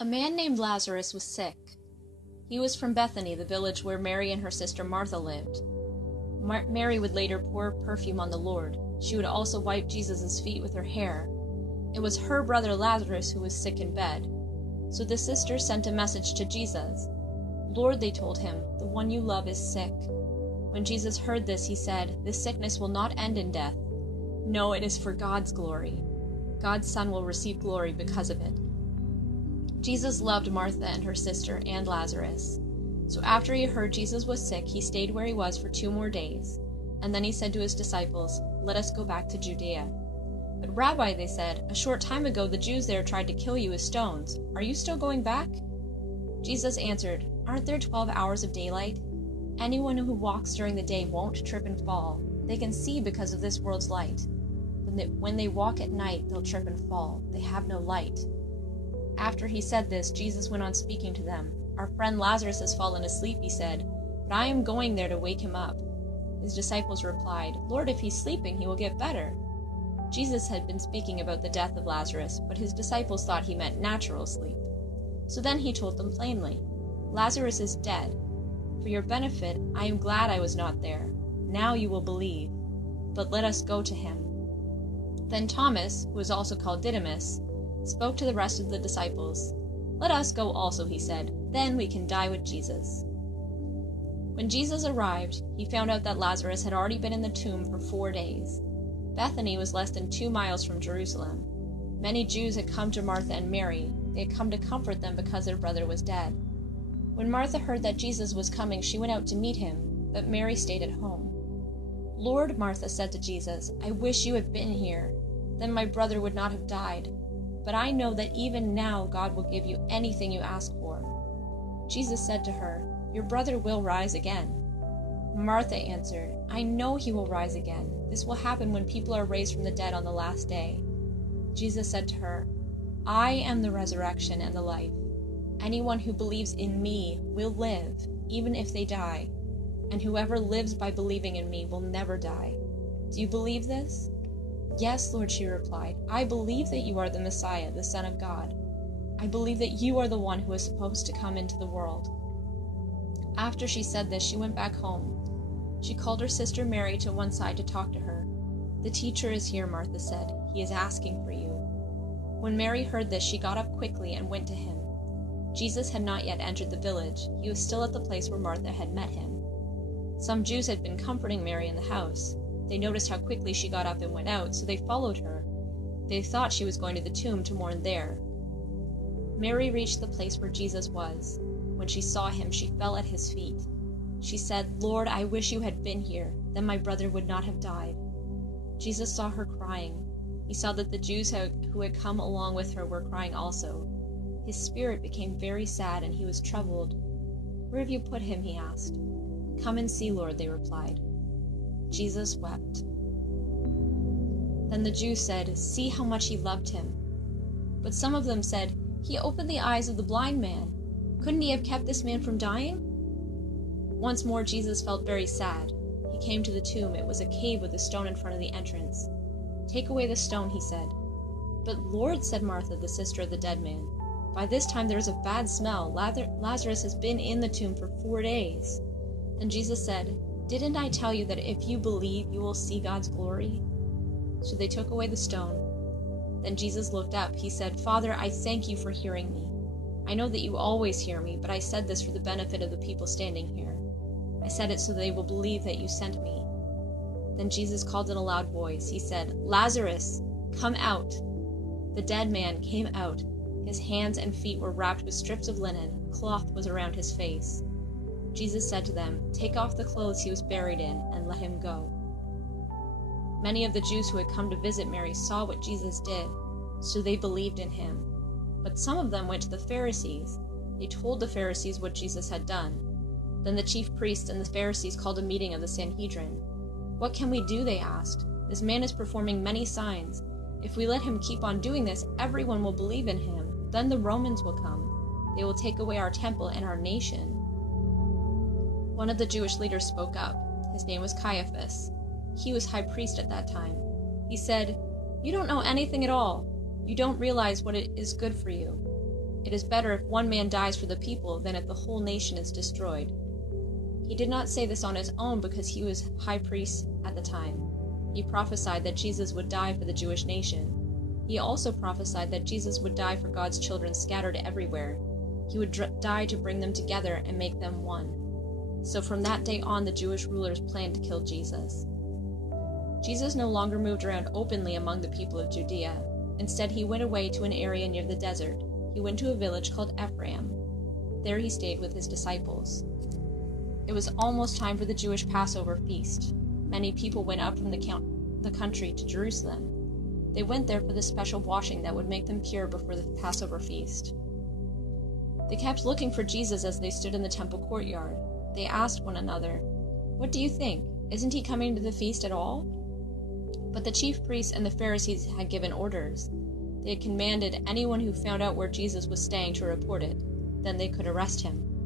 A man named Lazarus was sick. He was from Bethany, the village where Mary and her sister Martha lived. Mary would later pour perfume on the Lord. She would also wipe Jesus' feet with her hair. It was her brother Lazarus who was sick in bed. So the sisters sent a message to Jesus. "Lord," they told him, "the one you love is sick." When Jesus heard this, he said, "This sickness will not end in death. No, it is for God's glory. God's Son will receive glory because of it." Jesus loved Martha and her sister and Lazarus. So after he heard Jesus was sick, he stayed where he was for 2 more days. And then he said to his disciples, "Let us go back to Judea." "But Rabbi," they said, "a short time ago the Jews there tried to kill you with stones. Are you still going back?" Jesus answered, "Aren't there 12 hours of daylight? Anyone who walks during the day won't trip and fall. They can see because of this world's light. When they walk at night, they'll trip and fall. They have no light." After he said this, Jesus went on speaking to them. "Our friend Lazarus has fallen asleep," he said, "but I am going there to wake him up." His disciples replied, "Lord, if he's sleeping, he will get better." Jesus had been speaking about the death of Lazarus, but his disciples thought he meant natural sleep. So then he told them plainly, "Lazarus is dead. For your benefit, I am glad I was not there. Now you will believe. But let us go to him." Then Thomas, who was also called Didymus, spoke to the rest of the disciples. "Let us go also," he said. "Then we can die with Jesus." When Jesus arrived, he found out that Lazarus had already been in the tomb for 4 days. Bethany was less than 2 miles from Jerusalem. Many Jews had come to Martha and Mary. They had come to comfort them because their brother was dead. When Martha heard that Jesus was coming, she went out to meet him, but Mary stayed at home. "Lord," Martha said to Jesus, "I wish you had been here. Then my brother would not have died. But I know that even now God will give you anything you ask for." Jesus said to her, "Your brother will rise again." Martha answered, "I know he will rise again. This will happen when people are raised from the dead on the last day." Jesus said to her, "I am the resurrection and the life. Anyone who believes in me will live, even if they die. And whoever lives by believing in me will never die. Do you believe this?" "Yes, Lord," she replied. "I believe that you are the Messiah, the Son of God. I believe that you are the one who is supposed to come into the world." After she said this, she went back home. She called her sister Mary to one side to talk to her. "The teacher is here," Martha said. "He is asking for you." When Mary heard this, she got up quickly and went to him. Jesus had not yet entered the village. He was still at the place where Martha had met him. Some Jews had been comforting Mary in the house. They noticed how quickly she got up and went out, so they followed her. They thought she was going to the tomb to mourn there. Mary reached the place where Jesus was. When she saw him, she fell at his feet. She said, "Lord, I wish you had been here. Then my brother would not have died." Jesus saw her crying. He saw that the Jews who had come along with her were crying also. His spirit became very sad, and he was troubled. "Where have you put him?" he asked. "Come and see, Lord," they replied. Jesus wept. Then the Jews said, "See how much he loved him." But some of them said, "He opened the eyes of the blind man. Couldn't he have kept this man from dying?" Once more Jesus felt very sad. He came to the tomb. It was a cave with a stone in front of the entrance. "Take away the stone," he said. "But Lord," said Martha, the sister of the dead man, "by this time there is a bad smell. Lazarus has been in the tomb for 4 days." And Jesus said, "Didn't I tell you that if you believe, you will see God's glory?" So they took away the stone. Then Jesus looked up. He said, "Father, I thank you for hearing me. I know that you always hear me, but I said this for the benefit of the people standing here. I said it so they will believe that you sent me." Then Jesus called in a loud voice. He said, "Lazarus, come out." The dead man came out. His hands and feet were wrapped with strips of linen. A cloth was around his face. Jesus said to them, "Take off the clothes he was buried in and let him go." Many of the Jews who had come to visit Mary saw what Jesus did, so they believed in him. But some of them went to the Pharisees. They told the Pharisees what Jesus had done. Then the chief priests and the Pharisees called a meeting of the Sanhedrin. "What can we do?" they asked. "This man is performing many signs. If we let him keep on doing this, everyone will believe in him. Then the Romans will come. They will take away our temple and our nation." One of the Jewish leaders spoke up. His name was Caiaphas. He was high priest at that time. He said, "You don't know anything at all. You don't realize what is good for you." "It is better if one man dies for the people than if the whole nation is destroyed." He did not say this on his own because he was high priest at the time. He prophesied that Jesus would die for the Jewish nation. He also prophesied that Jesus would die for God's children scattered everywhere. He would die to bring them together and make them one. So from that day on, the Jewish rulers planned to kill Jesus. Jesus no longer moved around openly among the people of Judea. Instead, he went away to an area near the desert. He went to a village called Ephraim. There he stayed with his disciples. It was almost time for the Jewish Passover feast. Many people went up from the country to Jerusalem. They went there for the special washing that would make them pure before the Passover feast. They kept looking for Jesus as they stood in the temple courtyard. They asked one another, "What do you think? Isn't he coming to the feast at all?" But the chief priests and the Pharisees had given orders. They had commanded anyone who found out where Jesus was staying to report it. Then they could arrest him.